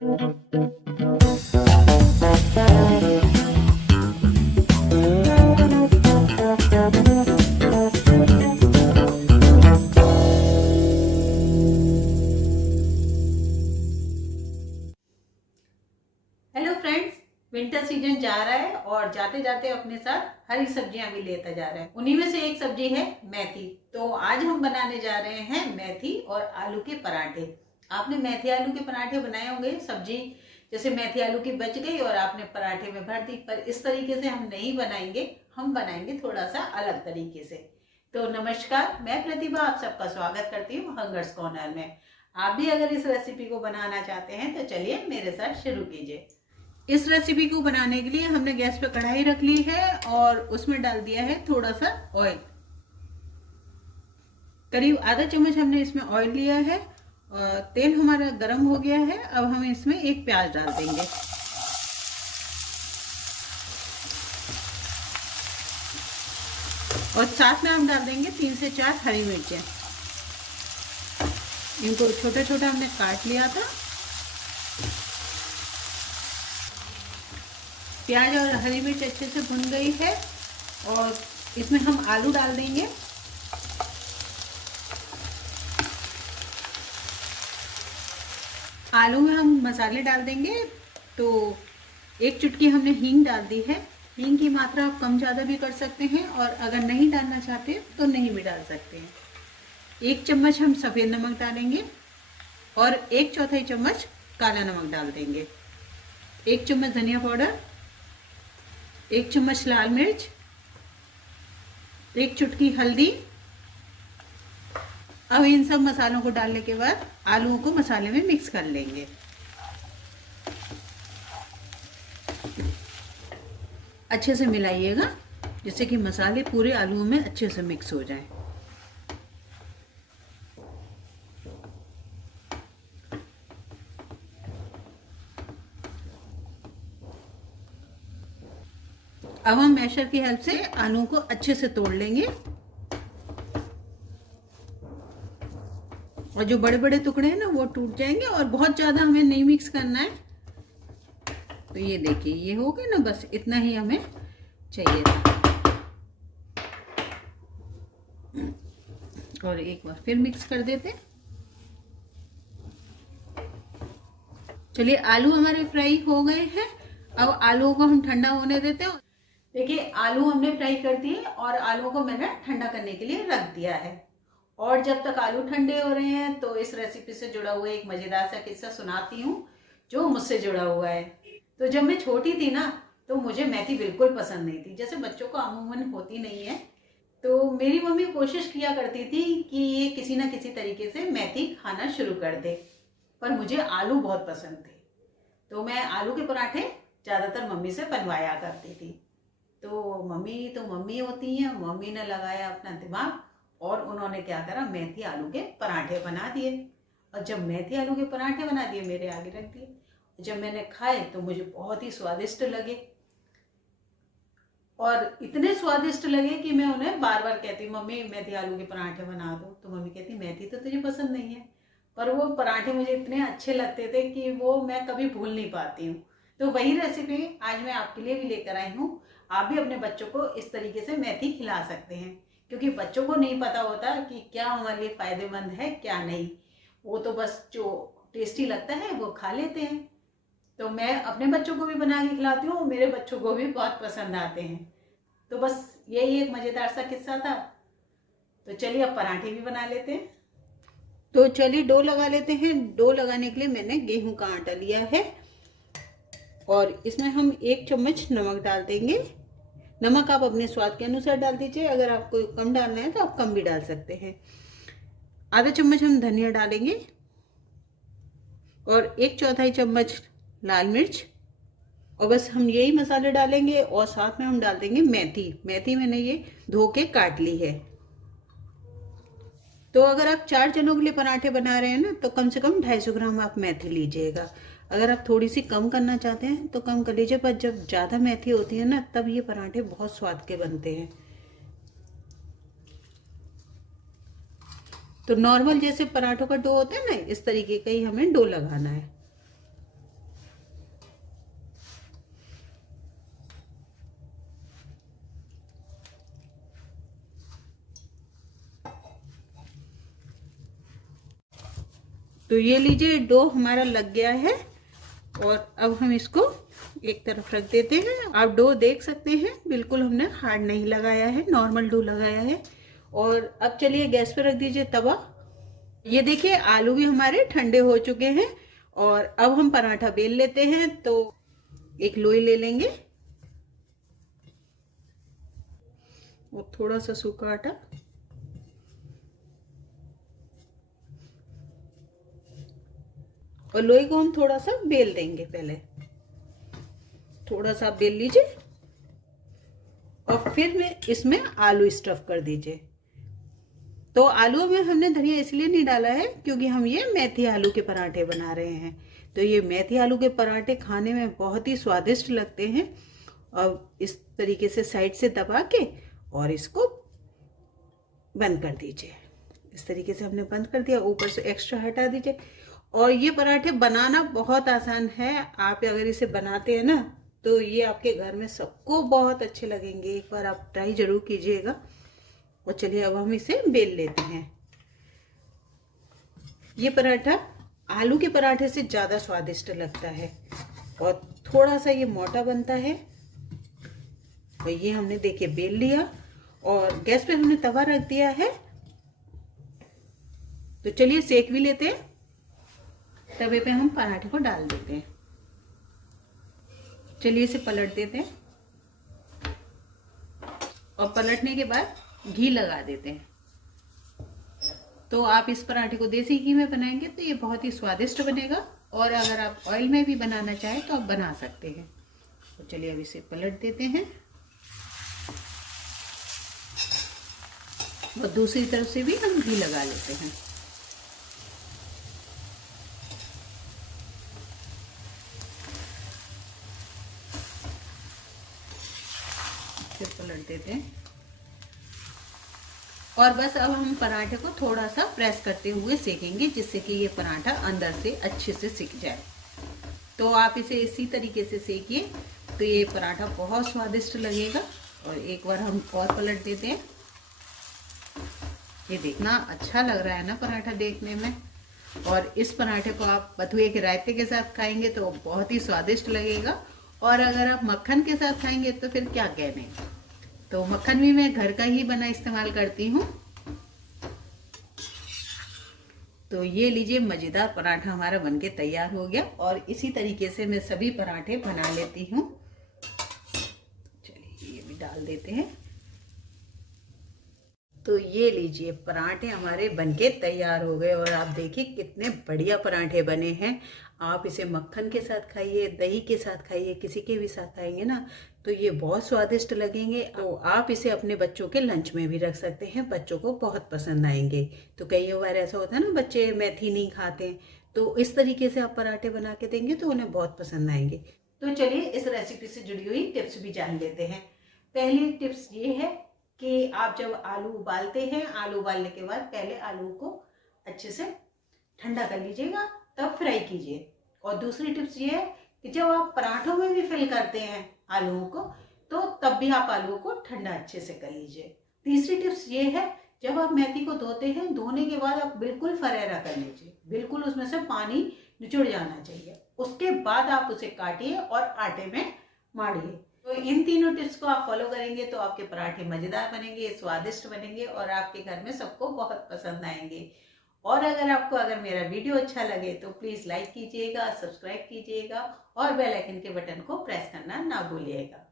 Hello friends, winter season जा रहा है और जाते जाते अपने साथ हरी सब्जियां भी लेता जा रहा है। उन्हीं में से एक सब्जी है मेथी। तो आज हम बनाने जा रहे हैं मेथी और आलू के पराठे। आपने मेथी आलू के पराठे बनाए होंगे। सब्जी जैसे मेथी आलू की बच गई और आपने पराठे में भर दी, पर इस तरीके से हम नहीं बनाएंगे। हम बनाएंगे थोड़ा सा अलग तरीके से। तो नमस्कार, मैं प्रतिभा आप सबका स्वागत करती हूँ हंगर्स कॉर्नर में। आप भी अगर इस रेसिपी को बनाना चाहते हैं तो चलिए मेरे साथ शुरू कीजिए। इस रेसिपी को बनाने के लिए हमने गैस पे कढ़ाई रख ली है और उसमें डाल दिया है थोड़ा सा ऑयल। करीब आधा चम्मच हमने इसमें ऑयल लिया है और तेल हमारा गर्म हो गया है। अब हम इसमें एक प्याज डाल देंगे और साथ में हम डाल देंगे 3 से 4 हरी मिर्चें। इनको छोटा छोटा हमने काट लिया था। प्याज और हरी मिर्च अच्छे से भुन गई है और इसमें हम आलू डाल देंगे। आलू में हम मसाले डाल देंगे। तो एक चुटकी हमने हींग डाल दी है। हींग की मात्रा आप कम ज़्यादा भी कर सकते हैं और अगर नहीं डालना चाहते तो नहीं भी डाल सकते हैं। 1 चम्मच हम सफ़ेद नमक डालेंगे और 1/4 चम्मच काला नमक डाल देंगे। 1 चम्मच धनिया पाउडर, 1 चम्मच लाल मिर्च, 1 चुटकी हल्दी। अब इन सब मसालों को डालने के बाद आलूओं को मसाले में मिक्स कर लेंगे। अच्छे से मिलाइएगा जिससे कि मसाले पूरे आलूओं में अच्छे से मिक्स हो जाएं। अब हम मैशर की हेल्प से आलू को अच्छे से तोड़ लेंगे और जो बड़े बड़े टुकड़े हैं ना वो टूट जाएंगे और बहुत ज़्यादा हमें नहीं मिक्स करना है। तो ये देखिए, ये हो गया ना, बस इतना ही हमें चाहिए था। और एक बार फिर मिक्स कर देते। चलिए, आलू हमारे फ्राई हो गए हैं। अब आलूओं को हम ठंडा होने देते हैं। देखिए, आलू हमने फ्राई कर दिए और आलू को मैंने ठंडा करने के लिए रख दिया है। और जब तक आलू ठंडे हो रहे हैं तो इस रेसिपी से जुड़ा हुआ एक मजेदार सा किस्सा सुनाती हूँ जो मुझसे जुड़ा हुआ है। तो जब मैं छोटी थी ना तो मुझे मेथी बिल्कुल पसंद नहीं थी, जैसे बच्चों को अमूमन होती नहीं है। तो मेरी मम्मी कोशिश किया करती थी कि ये किसी ना किसी तरीके से मेथी खाना शुरू कर दे, पर मुझे आलू बहुत पसंद थे। तो मैं आलू के पराठे ज़्यादातर मम्मी से बनवाया करती थी। तो मम्मी होती हैं। मम्मी ने लगाया अपना दिमाग और उन्होंने क्या करा, मेथी आलू के पराठे बना दिए। और जब मेथी आलू के पराठे बना दिए, मेरे आगे रख दिए। जब मैंने खाए तो मुझे बहुत ही स्वादिष्ट लगे और इतने स्वादिष्ट लगे कि मैं उन्हें बार बार कहती, मम्मी मेथी आलू के पराठे बना दो। तो मम्मी कहती, मेथी तो तुझे पसंद नहीं है। पर वो पराठे मुझे इतने अच्छे लगते थे कि वो मैं कभी भूल नहीं पाती हूँ। तो वही रेसिपी आज मैं आपके लिए भी लेकर आई हूँ। आप भी अपने बच्चों को इस तरीके से मेथी खिला सकते हैं, क्योंकि बच्चों को नहीं पता होता कि क्या हमारे लिए फायदेमंद है क्या नहीं। वो तो बस जो टेस्टी लगता है वो खा लेते हैं। तो मैं अपने बच्चों को भी बना के खिलाती हूँ, मेरे बच्चों को भी बहुत पसंद आते हैं। तो बस यही एक मज़ेदार सा किस्सा था। तो चलिए अब पराठे भी बना लेते हैं। तो चलिए डो लगा लेते हैं। डो लगाने के लिए मैंने गेहूं का आटा लिया है और इसमें हम 1 चम्मच नमक डाल देंगे। नमक आप अपने स्वाद के अनुसार डाल दीजिए। अगर आपको कम डालना है तो आप कम भी डाल सकते हैं। आधा चम्मच हम धनिया डालेंगे और 1/4 चम्मच लाल मिर्च। और बस हम यही मसाले डालेंगे और साथ में हम डाल देंगे मेथी। मेथी मैंने ये धो के काट ली है। तो अगर आप 4 जनों के लिए पराठे बना रहे हैं ना तो कम से कम 250 ग्राम आप मेथी लीजिएगा। अगर आप थोड़ी सी कम करना चाहते हैं तो कम कर लीजिए, पर जब ज़्यादा मेथी होती है ना तब ये पराठे बहुत स्वाद के बनते हैं। तो नॉर्मल जैसे पराठों का डो होता है ना, इस तरीके का ही हमें डो लगाना है। तो ये लीजिए डो हमारा लग गया है और अब हम इसको एक तरफ रख देते हैं। आप डो देख सकते हैं बिल्कुल हमने हार्ड नहीं लगाया है, नॉर्मल डो लगाया है। और अब चलिए गैस पे रख दीजिए तवा। ये देखिए आलू भी हमारे ठंडे हो चुके हैं और अब हम पराठा बेल लेते हैं। तो एक लोई ले लेंगे और थोड़ा सा सूखा आटा, और लोई को हम थोड़ा सा बेल देंगे। पहले थोड़ा सा बेल लीजिए और फिर में इसमें आलू स्टफ कर दीजिए। तो आलू में हमने धनिया इसलिए नहीं डाला है क्योंकि हम ये मेथी आलू के पराठे बना रहे हैं। तो ये मेथी आलू के पराठे खाने में बहुत ही स्वादिष्ट लगते हैं। और इस तरीके से साइड से दबा के और इसको बंद कर दीजिए। इस तरीके से हमने बंद कर दिया, ऊपर से एक्स्ट्रा हटा दीजिए। और ये पराठे बनाना बहुत आसान है। आप अगर इसे बनाते हैं ना तो ये आपके घर में सबको बहुत अच्छे लगेंगे। एक बार आप ट्राई जरूर कीजिएगा। और चलिए अब हम इसे बेल लेते हैं। ये पराठा आलू के पराठे से ज़्यादा स्वादिष्ट लगता है और थोड़ा सा ये मोटा बनता है। तो ये हमने देखिए बेल लिया और गैस पे हमने तवा रख दिया है। तो चलिए सेक भी लेते हैं। तवे पे हम पराठे को डाल देते हैं। चलिए इसे पलट देते हैं और पलटने के बाद घी लगा देते हैं। तो आप इस पराठे को देसी घी में बनाएंगे तो ये बहुत ही स्वादिष्ट बनेगा। और अगर आप ऑयल में भी बनाना चाहें तो आप बना सकते हैं। तो चलिए अब इसे पलट देते हैं और दूसरी तरफ से भी हम घी लगा लेते हैं। फिर पलट देते हैं और बस अब हम पराठे को थोड़ा सा प्रेस करते हुए सेकेंगे जिससे कि ये पराठा अंदर से अच्छे से सिक जाए। तो आप इसे इसी तरीके से सेकिए तो ये पराठा बहुत स्वादिष्ट लगेगा। और एक बार हम और पलट देते हैं। ये देखना अच्छा लग रहा है ना पराठा देखने में। और इस पराठे को आप बथुए के रायते के साथ खाएंगे तो बहुत ही स्वादिष्ट लगेगा। और अगर आप मक्खन के साथ खाएंगे तो फिर क्या कहने। तो मक्खन भी मैं घर का ही बना इस्तेमाल करती हूँ। तो ये लीजिए मजेदार पराठा हमारा बनके तैयार हो गया। और इसी तरीके से मैं सभी पराठे बना लेती हूँ। चलिए ये भी डाल देते हैं। तो ये लीजिए पराठे हमारे बनके तैयार हो गए। और आप देखिए कितने बढ़िया पराठे बने हैं। आप इसे मक्खन के साथ खाइए, दही के साथ खाइए, किसी के भी साथ खाएंगे ना तो ये बहुत स्वादिष्ट लगेंगे। तो आप इसे अपने बच्चों के लंच में भी रख सकते हैं, बच्चों को बहुत पसंद आएंगे। तो कई बार ऐसा होता है ना बच्चे मेथी नहीं खाते, तो इस तरीके से आप पराठे बना के देंगे तो उन्हें बहुत पसंद आएंगे। तो चलिए इस रेसिपी से जुड़ी हुई टिप्स भी जान लेते हैं। पहली टिप्स ये है कि आप जब आलू उबालते हैं, आलू उबालने के बाद पहले आलू को अच्छे से ठंडा कर लीजिएगा, तब फ्राई कीजिए। और दूसरी टिप्स ये है कि जब आप पराठों में भी फिल करते हैं आलूओं को तो तब भी आप आलूओं को ठंडा अच्छे से कर लीजिए। तीसरी टिप्स ये है जब आप मेथी को धोते हैं, धोने के बाद आप बिल्कुल फरेरा कर लीजिए, बिल्कुल उसमें से पानी निचुड़ जाना चाहिए। उसके बाद आप उसे काटिए और आटे में मारिए। तो इन तीनों टिप्स को आप फॉलो करेंगे तो आपके पराठे मजेदार बनेंगे, स्वादिष्ट बनेंगे और आपके घर में सबको बहुत पसंद आएंगे। और अगर मेरा वीडियो अच्छा लगे तो प्लीज लाइक कीजिएगा, सब्सक्राइब कीजिएगा और बेल आइकन के बटन को प्रेस करना ना भूलिएगा।